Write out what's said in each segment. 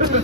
MX-7.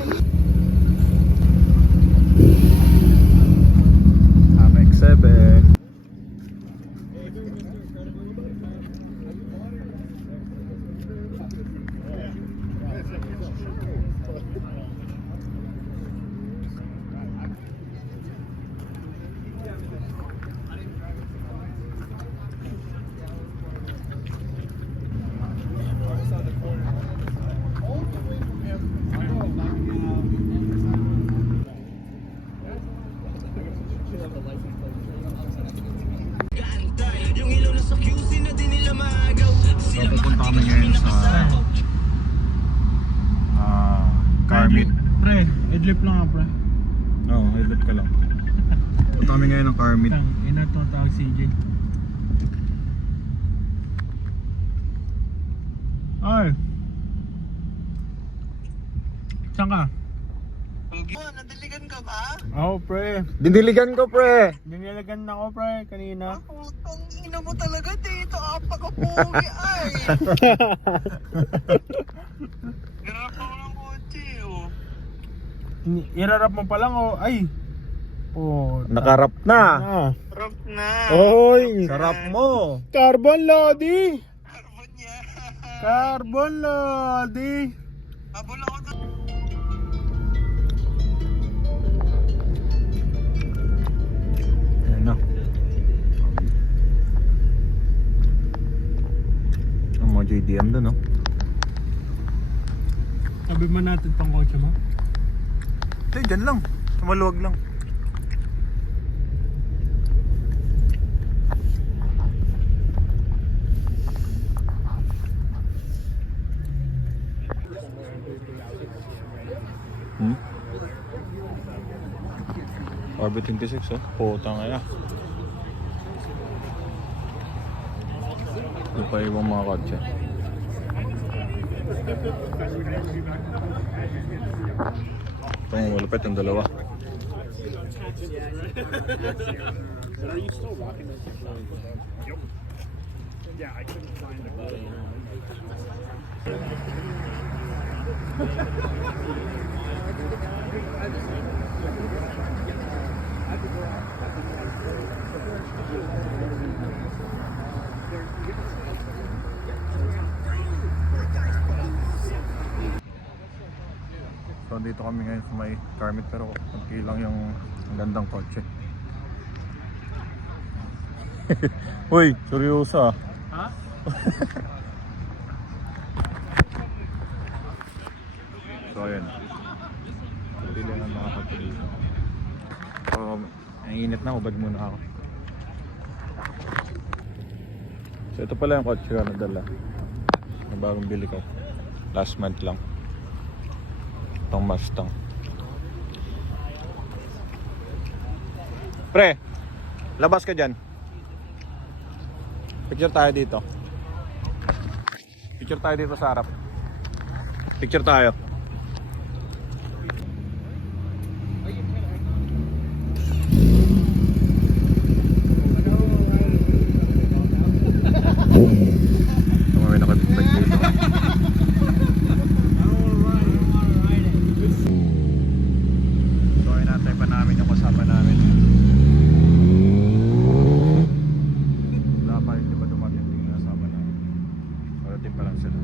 So pupunta kami ngayon sa Carmit. Pre, headlip lang nga pre. Oo, headlip ka lang. Pupunta kami ngayon ng Carmit. Ina to tawag CJ. Ay. Saan ka? Nadiligan ka ba? Oo pre. Diniligan ko, pre! Dinilagan na ako pre kanina. Putang ina mo talaga dito. Apakapugi ay. Hirap ako ng kotse oh. Irarap mo pa lang oh. Ay. Oh. Nakarap na! Harap na. Oy. Sarap mo! Carbon Lodi. Carbon niya. Carbon Lodi. Habol ako doon. Ayan na. Ang mga JDM doon, no? Sabi mo natin pang kotse mo. Hindi, dyan lang. Sa maluwag lang. Orbit 26, oh. Putang ina. Ito pa ibang mga kotse. Itong malupit ang dalawa. So dito kami ngayon sa may Carmit, pero konti lang yung ang gandang kotse. Uy, seryoso ah. Ha? So ayun. Konti lang ang mga kotse dito. So, ang init na, ubad muna ako. So ito pala yung kotse ko na dala. Na bagong bili ko. Last month lang. Itong Mustang. Pre, labas ka dyan. Picture tayo dito. Picture tayo dito sa harap. Picture tayo. May nakabitbag dito. So inantay pa namin yung kasama namin. Wala pa, hindi ba dumating yung kasama namin? Parating pa lang sila.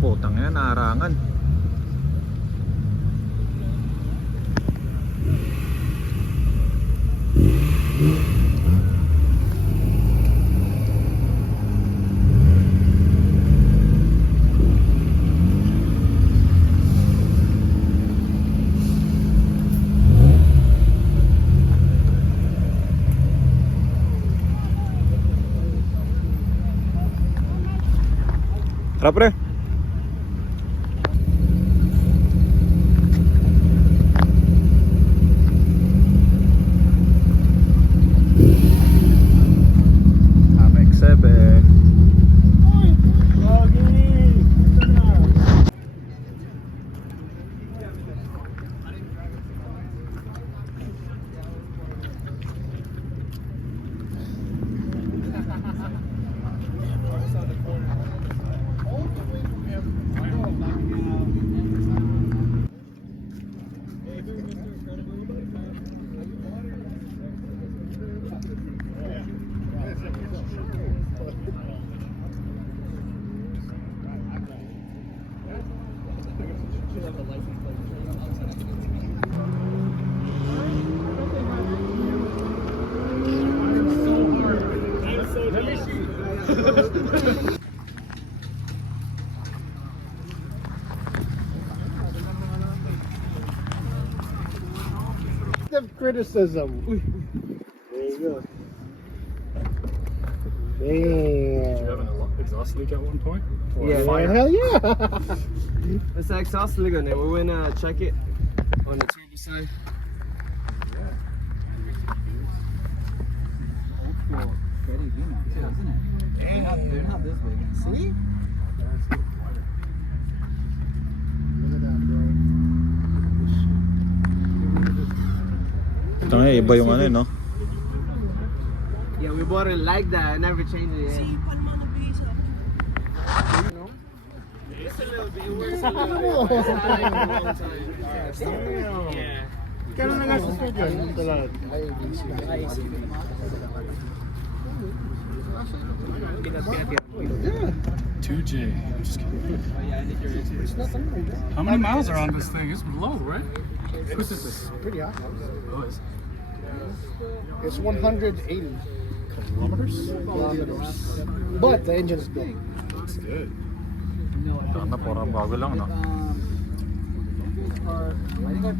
Putang ina, naharangan. Tara pre. MX-7. Criticism. There you go. Damn. Did you have an exhaust leak at one point? Or Yeah, fire? hell yeah. It's the exhaust leak on it. We went to check it on the turbo side. See? Ito nga, iba yung ano, no? Yeah, we bought it like that. I never changed it yet. It's a little bit worse. Yeah. Kano na gastos mo dyan? Ito lang. 2J. I'm just kidding. How many miles are on this thing? It's low, right? Whose is this? Pretty hot. Oh, it's It's 180 kilometers? kilometers. But the engine is big. That's good. Ano, parang bago lang, no? Yung mga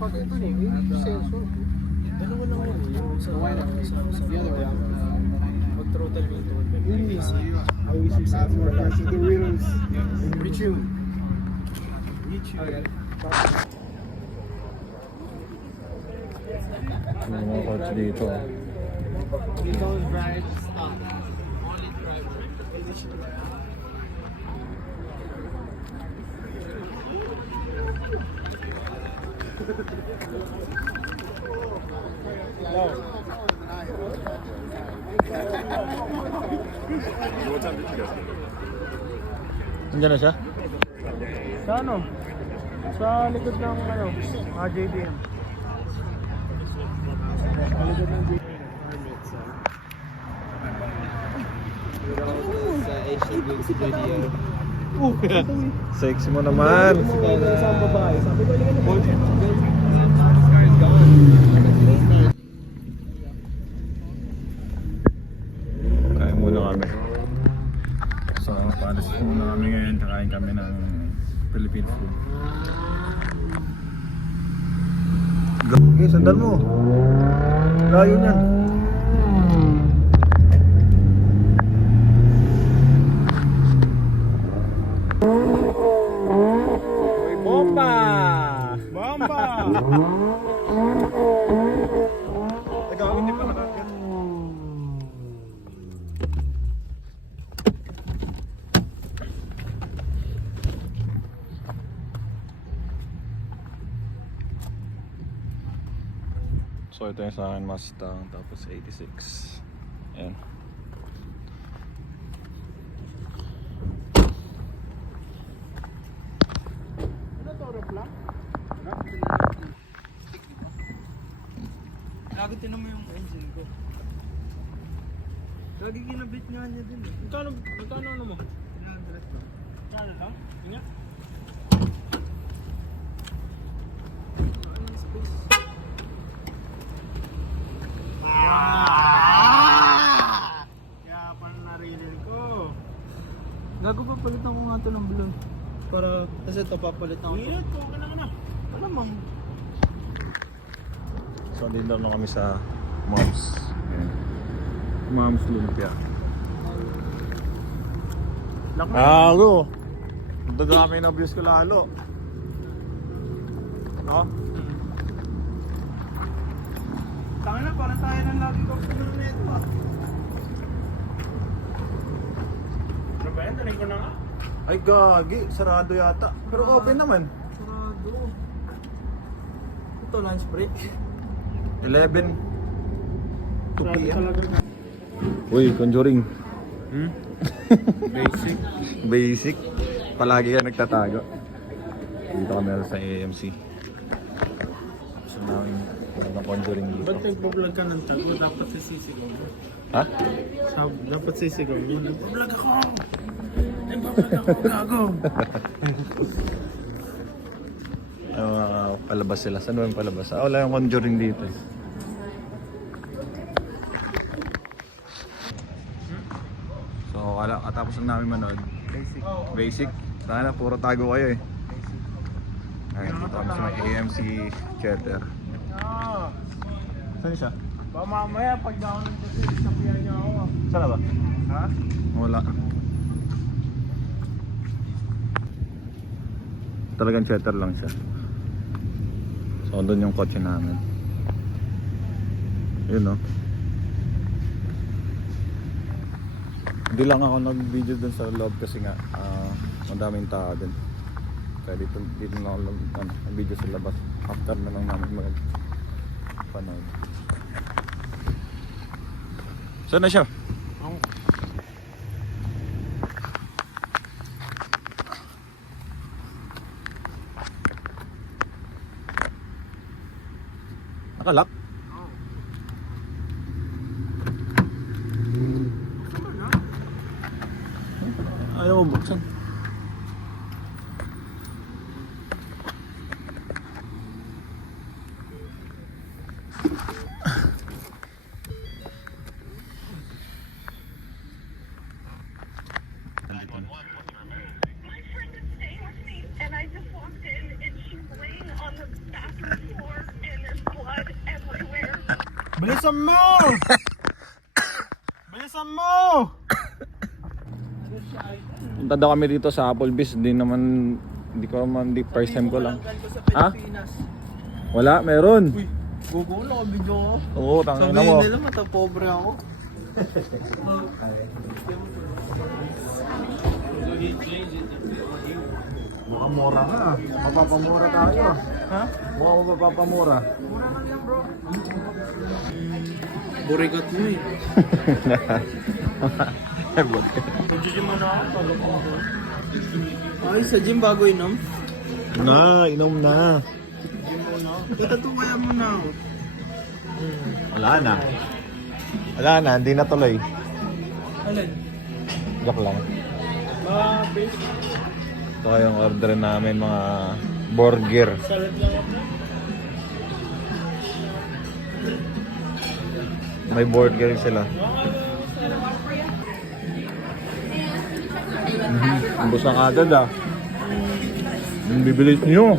kotse dito. What time did you guys get there? Nandiyan na siya? Sa ano? Sa likod ng ano, JDM. Asian Goods video. Sexy mo naman. Kain muna kami. So, paalis muna kami ngayon. Kakain kami ng Philippine food. Okay, sandal mo. Layo niyan. Bomba! Bomba! Nagawin niyo pa nakakit. So ito yung sa akin Mustang, tapos 86. Ayan. Lagi tinan mo yung engine ko. Lagi kinabit nga niya din eh. Magkano ano mo? 300 lang. Kano lang? Ingat. Kaya pala narinig ko. Gago pa palitan ko nga ito ng balon. Para, kasi ito papalitan ko. Ingat ko, ka na. Alam mo, So dito na kami sa Mom's. Ayan. Mom's Lumpia. Lalo! Dagami na views ko lalo. No? Tanga na, parang tayo ng lagi customer nito ah. Ano ba yan? Tanay ko na nga. Ay gagi, sarado yata. Pero open naman. sarado. Ito, lunch break. 11 2 Grabe p.m. talaga. Uy, Conjuring. Basic. Basic. Palagi ka nagtatago. Dito kami sa AMC. Gusto namin ng Conjuring dito. Ba't nagpa-vlog ka ng tago? Dapat sisisigaw mo. Ha? Dapat sisigaw mo. Nagpa-vlog ako! Nagpa-vlog ako, gago! Palabas sila. Saan ba yung palabas? Wala yung Conjuring dito. So katapos lang namin manood. Basic. Sana puro tago kayo eh. Ayun, dito kami sa may AMC Theater. Saan siya? Ba mamaya pag daw nagtitip, sabihan niyo ako. Saan ba? Ha? Wala. Talagang theater lang siya. So, doon yung kotse namin. Yun no. Hindi lang ako nag-video dun sa loob kasi nga madaming tao dun. Kaya dito na ako nag-video sa labas. After na lang namin mag-panood. Saan na siya? Nakalak? Ayaw mo buksan. My friend is staying with me, and I just walked in, and she's laying on the bathroom floor, and there's blood everywhere. Bilisan mo! Bilisan mo! Punta daw kami dito sa Applebee's. Hindi first time ko lang. Ko sa Ha? Pilipinas. Wala, meron. Uy, gugulo ko, video ko. Oo, tangin na Sabihin mo. nila matapobre ako. Mukhang mura ka. Mapapamura tayo. Ha? Mukhang mapapamura. Burigat mo eh. Pag-gym mo na ako, talo ko ako. Ay, sa gym bago inom? Inom na. Tatatubayan mo na ako. Wala na, hindi na tuloy. Alin? Joke lang. Ito yung order namin, mga burger. May burger sila. Ubus na agad ah. Yung bibilis nyo.